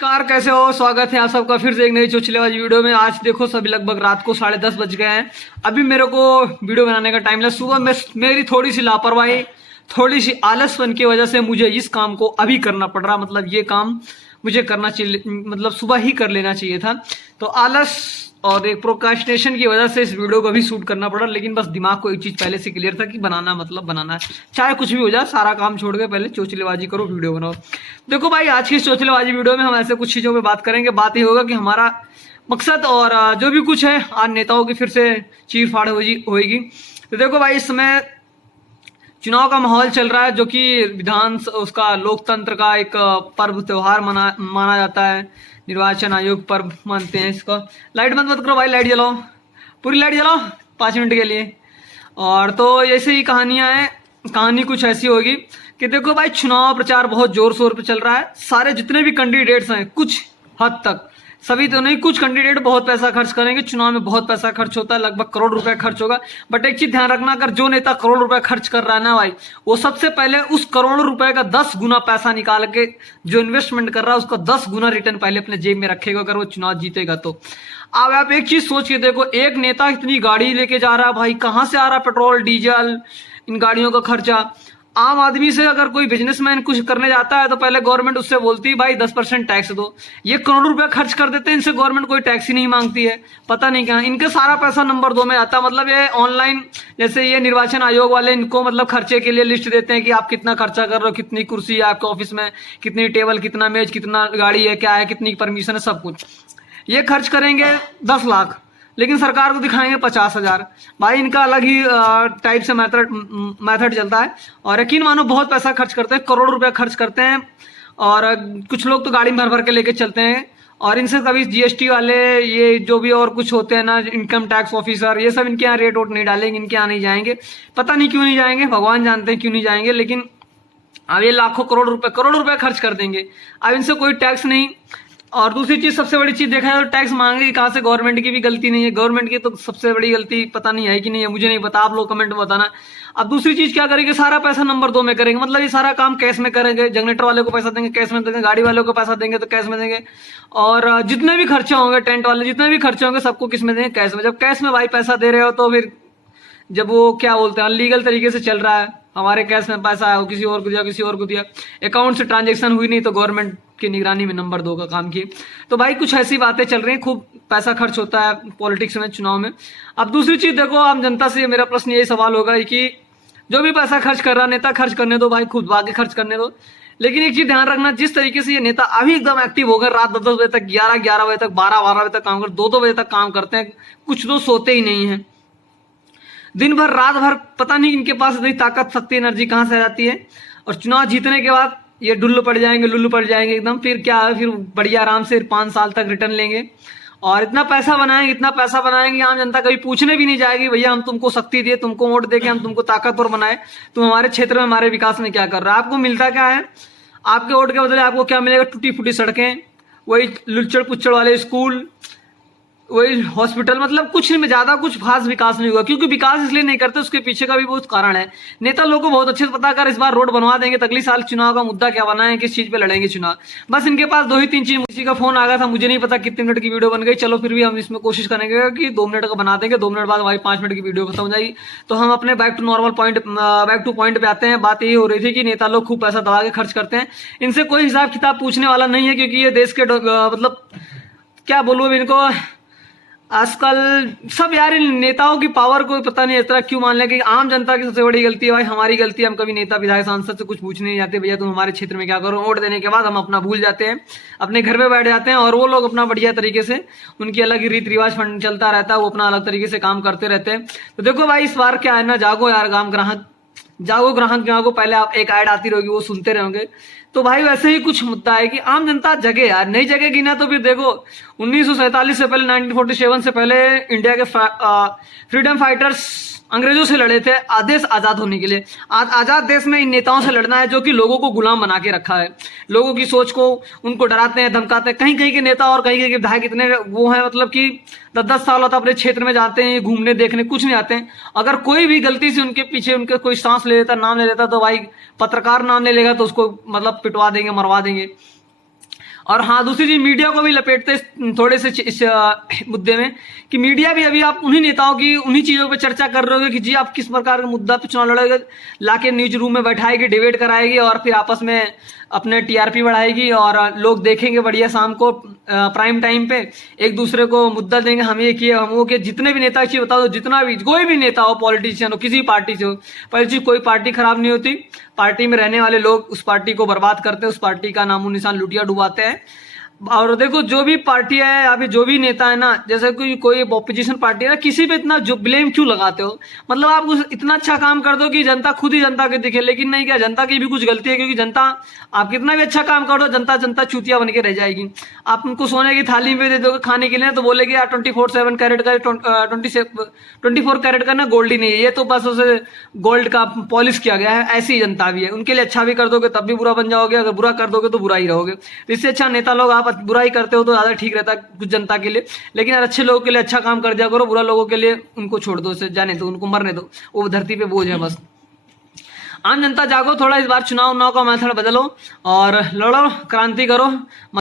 नमस्कार, कैसे हो? स्वागत है आप सबका फिर से एक नई चोचलेबाजी वीडियो में। आज देखो सभी लगभग रात को 10:30 बज गए हैं। अभी मेरे को वीडियो बनाने का टाइम लगा। सुबह में मेरी थोड़ी सी लापरवाही, थोड़ी सी आलसपन की वजह से मुझे इस काम को अभी करना पड़ रहा। मतलब ये काम मुझे करना चाहिए, मतलब सुबह ही कर लेना चाहिए था। तो आलस और एक प्रोक्रास्टिनेशन की वजह से इस वीडियो को अभी शूट करना पड़ा। लेकिन बस दिमाग को एक चीज पहले से क्लियर था कि बनाना मतलब बनाना है, चाहे कुछ भी हो जाए। सारा काम छोड़ के पहले चोचलेबाजी करो, वीडियो बनाओ। देखो भाई, आज की इस चोचलेबाजी वीडियो में हम ऐसे कुछ चीजों पे बात करेंगे। बात ये होगा कि हमारा मकसद और जो भी कुछ है, आज नेताओं की फिर से चीर फाड़ होगी। तो देखो भाई, इस समय चुनाव का माहौल चल रहा है, जो कि उसका लोकतंत्र का एक पर्व त्योहार माना जाता है। निर्वाचन आयोग पर्व मानते हैं इसको। लाइट बंद मत करो भाई, लाइट जलाओ, पूरी लाइट जलाओ 5 मिनट के लिए। और तो ऐसे ही कहानियां हैं। कहानी कुछ ऐसी होगी कि देखो भाई, चुनाव प्रचार बहुत जोर शोर पे चल रहा है। सारे जितने भी कैंडिडेट्स हैं, कुछ हद तक, सभी तो नहीं, कुछ कैंडिडेट बहुत पैसा खर्च करेंगे। चुनाव में बहुत पैसा खर्च होता है, लगभग करोड़ रुपए खर्च होगा। बट एक चीज ध्यान रखना, अगर जो नेता करोड़ रुपए खर्च कर रहा है ना भाई, वो सबसे पहले उस करोड़ रुपए का 10 गुना पैसा निकाल के जो इन्वेस्टमेंट कर रहा है उसका 10 गुना रिटर्न पहले अपने जेब में रखेगा, अगर वो चुनाव जीतेगा तो। अब आप एक चीज सोच के देखो, एक नेता इतनी गाड़ी लेके जा रहा है भाई, कहां से आ रहा है पेट्रोल डीजल, इन गाड़ियों का खर्चा। आम आदमी से अगर कोई बिजनेसमैन कुछ करने जाता है तो पहले गवर्नमेंट उससे बोलती है भाई 10% टैक्स दो। ये करोड़ रुपए खर्च कर देते हैं, इनसे गवर्नमेंट कोई टैक्स ही नहीं मांगती है। पता नहीं क्या, इनके सारा पैसा नंबर 2 में आता है। मतलब ये ऑनलाइन, जैसे ये निर्वाचन आयोग वाले इनको मतलब खर्चे के लिए लिस्ट देते हैं कि आप कितना खर्चा कर रहे हो, कितनी कुर्सी है आपके ऑफिस में, कितनी टेबल, कितना मेज, कितना गाड़ी है, क्या है, कितनी परमिशन है, सब कुछ। ये खर्च करेंगे 10 लाख, लेकिन सरकार को दिखाएंगे 50,000। भाई इनका अलग ही टाइप से मेथड चलता है। और यकीन मानो बहुत पैसा खर्च करते हैं, करोड़ रुपए खर्च करते हैं। और कुछ लोग तो गाड़ी में भर भर के लेके चलते हैं। और इनसे कभी जीएसटी वाले, ये जो भी और कुछ होते हैं ना, इनकम टैक्स ऑफिसर, ये सब इनके यहाँ रेट वोट नहीं डालेंगे, इनके यहाँ नहीं जाएंगे। पता नहीं क्यों नहीं जाएंगे, भगवान जानते हैं क्यों नहीं जाएंगे। लेकिन अब ये लाखों करोड़ रुपए खर्च कर देंगे। अब इनसे कोई टैक्स नहीं। और दूसरी चीज, सबसे बड़ी चीज देखा जाए तो टैक्स मांगे कहां से? गवर्नमेंट की भी गलती नहीं है। गवर्नमेंट की तो सबसे बड़ी गलती पता नहीं है कि नहीं है, मुझे नहीं पता, आप लोग कमेंट में बताना। अब दूसरी चीज क्या करेंगे, सारा पैसा नंबर 2 में करेंगे। मतलब ये सारा काम कैश में करेंगे। जनरेटर वाले को पैसा देंगे, कैश में देंगे। गाड़ी वालों को पैसा देंगे तो कैश में देंगे। और जितने भी खर्चे होंगे, टेंट वाले जितने भी खर्चे होंगे, सबको किस में देंगे? कैश में। जब कैश में भाई पैसा दे रहे हो तो फिर जब वो क्या बोलते हैं, अनलीगल तरीके से चल रहा है, हमारे कैश में पैसा है, वो किसी और को दिया, किसी और को दिया, अकाउंट से ट्रांजेक्शन हुई नहीं तो गवर्नमेंट की निगरानी में नंबर 2 का काम किए। तो भाई कुछ ऐसी बातें चल रही हैं, खूब पैसा खर्च होता है पॉलिटिक्स में, चुनाव में। अब दूसरी चीज देखो, आम जनता से मेरा प्रश्न यही सवाल होगा कि जो भी पैसा खर्च कर रहा है, नेता खर्च करने दो भाई, खुद आगे खर्च करने दो। लेकिन एक चीज ध्यान रखना, जिस तरीके से ये नेता अभी एकदम एक्टिव हो गए, रात 10 बजे तक, 11 बजे तक, 12 बजे तक काम कर, 2 बजे तक काम करते हैं। कुछ तो सोते ही नहीं है, दिन भर रात भर। पता नहीं इनके पास इतनी ताकत, शक्ति, एनर्जी कहां से आ जाती है। और चुनाव जीतने के बाद ये लुल्लू पड़ जाएंगे एकदम। फिर क्या है, फिर बढ़िया आराम से 5 साल तक रिटर्न लेंगे और इतना पैसा बनाएंगे, आम जनता कभी पूछने भी नहीं जाएगी भैया हम तुमको शक्ति दिए, तुमको वोट देके हम तुमको ताकतवर बनाए, तुम हमारे क्षेत्र में, हमारे विकास में क्या कर रहा है। आपको मिलता क्या है? आपके वोट के बदले आपको क्या मिलेगा? टूटी फूटी सड़कें, वही लुच्चड़ पुच्चड़ वाले स्कूल, वही हॉस्पिटल। मतलब कुछ नहीं, ज्यादा कुछ खास विकास नहीं हुआ। क्योंकि विकास इसलिए नहीं करते, उसके पीछे का भी बहुत कारण है। नेता लोगों को बहुत अच्छे से पता कर, इस बार रोड बनवा देंगे तो अगली साल चुनाव का मुद्दा क्या बनाए, किस चीज पे लड़ेंगे चुनाव। बस इनके पास 2 ही 3 चीज। किसी का फोन आ गया था, मुझे नहीं पता कितने मिनट की वीडियो बन गई। चलो फिर भी हम इसमें कोशिश करेंगे कि 2 मिनट का बना देंगे। 2 मिनट बाद भाई 5 मिनट की वीडियो खत्म हो जाएगी। तो हम अपने बैक टू पॉइंट पे आते हैं। बात यही हो रही थी कि नेता लोग खूब पैसा दबा के खर्च करते हैं। इनसे कोई हिसाब किताब पूछने वाला नहीं है, क्योंकि ये देश के मतलब क्या बोलूं अब इनको, आजकल सब यार इन नेताओं की पावर को पता नहीं इस तरह क्यों मान लें कि आम जनता की सबसे बड़ी गलती है भाई, हमारी गलती है। हम कभी नेता, विधायक, सांसद से कुछ पूछने नहीं जाते, भैया तुम हमारे क्षेत्र में क्या करो। वोट देने के बाद हम अपना भूल जाते हैं, अपने घर में बैठ जाते हैं और वो लोग अपना बढ़िया तरीके से, उनकी अलग ही रीति रिवाज चलता रहता है, वो अपना अलग तरीके से काम करते रहते हैं। तो देखो भाई, इस बार क्या है ना, जागो यार ग्राहक जागो। पहले आप एक ऐड आती रहेगी, वो सुनते रहोगे। तो भाई वैसे ही कुछ मुद्दा है कि आम जनता जगे यार, नहीं जगेगी ना तो फिर देखो 1947 से पहले, 1947 से पहले इंडिया के फ्रीडम फाइटर्स अंग्रेजों से लड़े थे देश आजाद होने के लिए। आजाद देश में इन नेताओं से लड़ना है जो कि लोगों को गुलाम बना के रखा है, लोगों की सोच को उनको डराते हैं, धमकाते हैं। कहीं कहीं के नेता और कहीं कहीं के विधायक इतने वो हैं, मतलब कि 10-10 साल होता अपने क्षेत्र में जाते हैं घूमने देखने, कुछ नहीं आते हैं। अगर कोई भी गलती से उनके पीछे उनके कोई सांस ले लेता, नाम ले लेता, तो भाई पत्रकार नाम ले लेगा तो उसको मतलब पिटवा देंगे, मरवा देंगे। और हाँ, दूसरी चीज, मीडिया को भी लपेटते थोड़े से इस मुद्दे में कि मीडिया भी अभी आप उन्हीं नेताओं की उन्हीं चीजों पे चर्चा कर रहे हो कि जी आप किस प्रकार का मुद्दा पे चुनाव लड़ोगे, लाके न्यूज रूम में बैठाएगी, डिबेट कराएगी और फिर आपस में अपने टीआरपी बढ़ाएगी और लोग देखेंगे बढ़िया शाम को प्राइम टाइम पे, एक दूसरे को मुद्दा देंगे, हम ये किए, हम वो किए। जितने भी नेता की बता दो, जितना भी कोई भी नेता हो, पॉलिटिशियन हो, किसी पार्टी से हो, पर चीज कोई पार्टी खराब नहीं होती, पार्टी में रहने वाले लोग उस पार्टी को बर्बाद करते हैं, उस पार्टी का नामो निशान लुटिया डुबाते हैं। और देखो, जो भी पार्टी है या फिर जो भी नेता है ना, जैसे कोई ऑपोजिशन पार्टी है ना, किसी पे इतना जो ब्लेम क्यों लगाते हो? मतलब आप उस इतना अच्छा काम कर दो कि जनता खुद ही जनता के दिखे, लेकिन नहीं, क्या जनता की भी कुछ गलती है? क्योंकि जनता, आप कितना भी अच्छा काम कर दो, जनता चूतिया बन के रह जाएगी। आप उनको सोने की थाली में दे दोगे खाने के लिए तो बोलेगी यार 24/7 कैरेट का 24 कैरेट का ना गोल्ड ही नहीं है, ये तो बस उसे गोल्ड का पॉलिश किया गया है। ऐसी जनता भी है, उनके लिए अच्छा भी कर दोगे तब भी बुरा बन जाओगे, अगर बुरा कर दोगे तो बुरा ही रहोगे। इससे अच्छा नेता लोग आप बुरा ही करते हो तो ज्यादा ठीक रहता है कुछ जनता के लिए, लेकिन यार अच्छे लोगों के लिए अच्छा काम कर दिया करो, बुरा लोगों के लिए उनको छोड़ दो, उसे जाने दो, उनको मरने दो, वो धरती पे बोझ है बस। आम जनता जागो, थोड़ा इस बार चुनाव का मेथड बदलो और लड़ो, क्रांति करो।